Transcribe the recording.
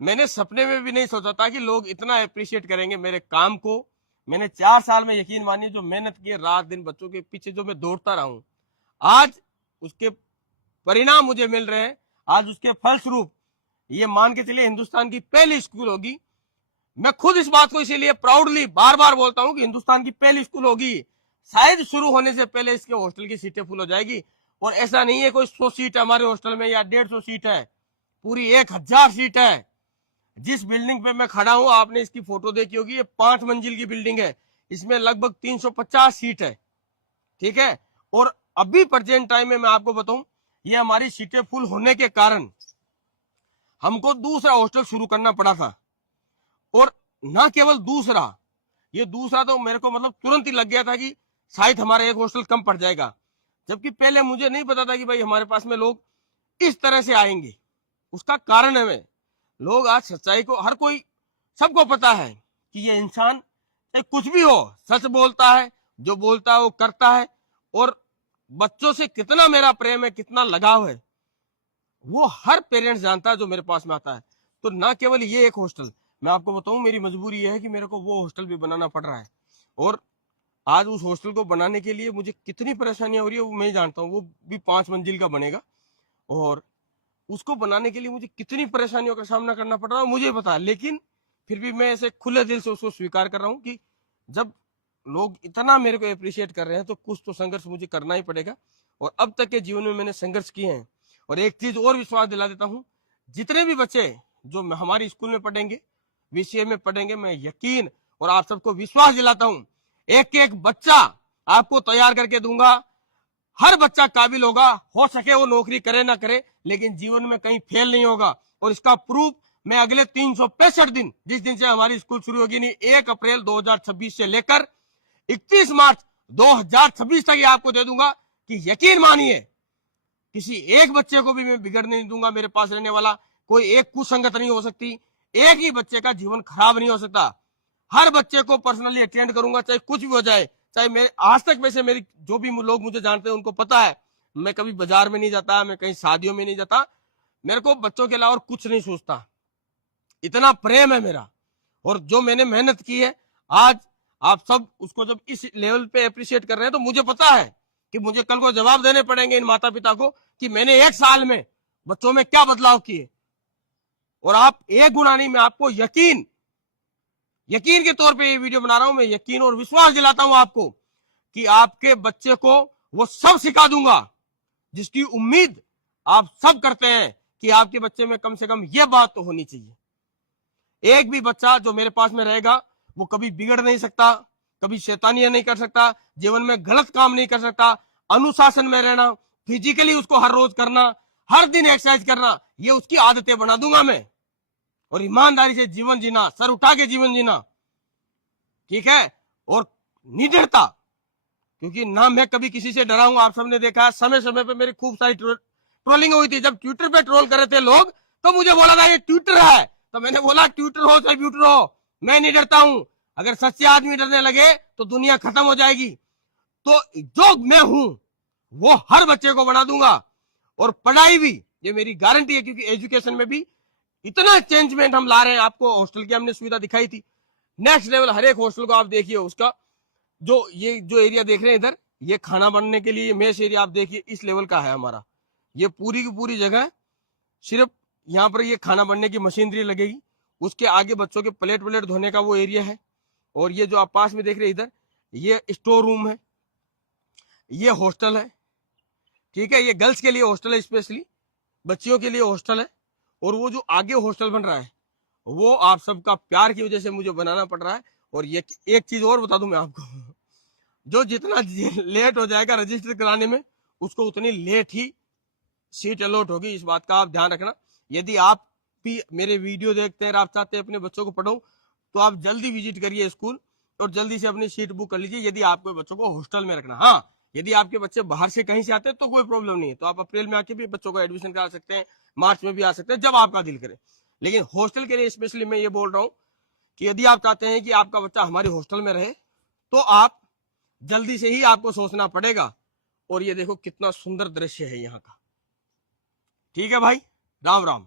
मैंने सपने में भी नहीं सोचा था कि लोग इतना अप्रिशिएट करेंगे मेरे काम को। मैंने 4 साल में, यकीन मानिए, जो मेहनत की रात दिन बच्चों के पीछे जो मैं दौड़ता रहा हूं, आज उसके परिणाम मुझे मिल रहे हैं। आज उसके फलस्वरूप ये मान के चलिए हिंदुस्तान की पहली स्कूल होगी। मैं खुद इस बात को इसीलिए प्राउडली बार बार बोलता हूं कि हिंदुस्तान की पहली स्कूल होगी। शायद शुरू होने से पहले इसके हॉस्टल की सीटें फुल हो जाएगी। और ऐसा नहीं है कोई 100 सीट है हमारे हॉस्टल में या 150 सीट है, पूरी 1000 सीट है। जिस बिल्डिंग पे मैं खड़ा हूं, आपने इसकी फोटो देखी होगी, ये 5 मंजिल की बिल्डिंग है। इसमें लगभग 350 सीट है। ठीक है। और अभी प्रेजेंट टाइम में मैं आपको बताऊं, ये हमारी सीटें फुल होने के कारण हमको दूसरा हॉस्टल शुरू करना पड़ा था। और ना केवल दूसरा, ये दूसरा तो मेरे को मतलब तुरंत ही लग गया था कि शायद हमारा एक हॉस्टल कम पड़ जाएगा, जबकि पहले मुझे नहीं पता था कि भाई हमारे पास में लोग इस तरह से आएंगे। उसका कारण है, मैं लोग आज सच्चाई को, हर कोई, सबको पता है कि ये इंसान कुछ भी हो सच बोलता है, जो बोलता है वो करता है। और बच्चों से कितना मेरा प्रेम है, कितना लगाव है, वो हर पेरेंट्स जानता है जो मेरे पास में आता है। तो ना केवल ये एक हॉस्टल, मैं आपको बताऊं, मेरी मजबूरी ये है कि मेरे को वो हॉस्टल भी बनाना पड़ रहा है। और आज उस हॉस्टल को बनाने के लिए मुझे कितनी परेशानियां हो रही है वो मैं जानता हूँ। वो भी 5 मंजिल का बनेगा, और उसको बनाने के लिए मुझे कितनी परेशानियों का सामना करना पड़ रहा है मुझे पता है। लेकिन फिर भी मैं ऐसे खुले दिल से उसको स्वीकार कर रहा हूँ कि जब लोग इतना मेरे को अप्रिशिएट कर रहे हैं तो कुछ तो संघर्ष मुझे करना ही पड़ेगा। और अब तक के जीवन में मैंने संघर्ष किए हैं। और एक चीज और विश्वास दिला देता हूँ, जितने भी बच्चे जो हमारी स्कूल में पढ़ेंगे, विषय में पढ़ेंगे, मैं यकीन और आप सबको विश्वास दिलाता हूँ, एक एक बच्चा आपको तैयार करके दूंगा। हर बच्चा काबिल होगा, हो सके वो नौकरी करे ना करे, लेकिन जीवन में कहीं फेल नहीं होगा। और इसका प्रूफ मैं अगले 365 दिन, जिस दिन से हमारी स्कूल शुरू होगी, नहीं 1 अप्रैल 2026 से लेकर 31 मार्च 2026 तक ये आपको दे दूंगा कि यकीन मानिए किसी एक बच्चे को भी मैं बिगड़ने नहीं दूंगा। मेरे पास रहने वाला कोई एक कुसंगत नहीं हो सकती, एक ही बच्चे का जीवन खराब नहीं हो सकता। हर बच्चे को पर्सनली अटेंड करूंगा, चाहे कुछ भी हो जाए। चाहे मैं आज तक, वैसे मेरी जो भी लोग मुझे जानते हैं उनको पता है, मैं कभी बाजार में नहीं जाता, मैं कहीं शादियों में नहीं जाता, मेरे को बच्चों के अलावा और कुछ नहीं सोचता। इतना प्रेम है मेरा। और जो मैंने मेहनत की है, आज आप सब उसको जब इस लेवल पे अप्रिशिएट कर रहे हैं, तो मुझे पता है कि मुझे कल को जवाब देने पड़ेंगे इन माता पिता को कि मैंने 1 साल में बच्चों में क्या बदलाव किए। और आप एक गुना नहीं, मैं आपको यकीन के तौर पे ये वीडियो बना रहा हूं। मैं यकीन और विश्वास दिलाता हूं आपको कि आपके बच्चे को वो सब सिखा दूंगा जिसकी उम्मीद आप सब करते हैं कि आपके बच्चे में कम से कम ये बात तो होनी चाहिए। एक भी बच्चा जो मेरे पास में रहेगा वो कभी बिगड़ नहीं सकता, कभी शैतानियां नहीं कर सकता, जीवन में गलत काम नहीं कर सकता। अनुशासन में रहना, फिजिकली उसको हर रोज करना, हर दिन एक्सरसाइज करना, ये उसकी आदतें बना दूंगा मैं। और ईमानदारी से जीवन जीना, सर उठा के जीवन जीना, ठीक है। और निडरता, क्योंकि ना मैं कभी किसी से डरा हूं। आप सबने देखा है समय समय पे मेरी खूब सारी ट्रोलिंग हुई थी। जब ट्विटर पे ट्रोल कर रहे थे लोग, तो मुझे बोला था ये ट्विटर है, तो मैंने बोला ट्विटर हो चाहे ट्विटर हो, मैं नहीं डरता हूं। अगर सच्चे आदमी डरने लगे तो दुनिया खत्म हो जाएगी। तो जो मैं हूं वो हर बच्चे को बना दूंगा। और पढ़ाई भी, ये मेरी गारंटी है, क्योंकि एजुकेशन में भी इतना चेंजमेंट हम ला रहे हैं। आपको हॉस्टल की हमने सुविधा दिखाई थी, नेक्स्ट लेवल। हर एक हॉस्टल को आप देखिए, उसका ये जो एरिया देख रहे हैं इधर, ये खाना बनने के लिए मेस एरिया आप देखिए इस लेवल का है हमारा। ये पूरी की पूरी जगह सिर्फ यहाँ पर ये खाना बनने की मशीनरी लगेगी। उसके आगे बच्चों के प्लेट व्लेट धोने का वो एरिया है। और ये जो आप पास में देख रहे हैं इधर, ये स्टोर रूम है, ये हॉस्टल है, ठीक है। ये गर्ल्स के लिए हॉस्टल है, स्पेशली बच्चियों के लिए हॉस्टल है। और वो जो आगे हॉस्टल बन रहा है वो आप सबका प्यार की वजह से मुझे बनाना पड़ रहा है। और ये एक चीज और बता दूं मैं आपको, जो जितना लेट हो जाएगा रजिस्टर कराने में, उसको उतनी लेट ही सीट अलॉट होगी। इस बात का आप ध्यान रखना। यदि आप भी मेरे वीडियो देखते हैं और आप चाहते हैं अपने बच्चों को पढ़ो, तो आप जल्दी विजिट करिए स्कूल और जल्दी से अपनी सीट बुक कर लीजिए, यदि आपको बच्चों को हॉस्टल में रखना। हाँ, यदि आपके बच्चे बाहर से कहीं से आते हैं तो कोई प्रॉब्लम नहीं है, तो आप अप्रैल में आके भी बच्चों को एडमिशन करा सकते हैं, मार्च में भी आ सकते हैं, जब आपका दिल करे। लेकिन हॉस्टल के लिए स्पेशली मैं ये बोल रहा हूँ कि यदि आप चाहते हैं कि आपका बच्चा हमारे हॉस्टल में रहे, तो आप जल्दी से ही आपको सोचना पड़ेगा। और ये देखो कितना सुंदर दृश्य है यहाँ का। ठीक है भाई, राम राम।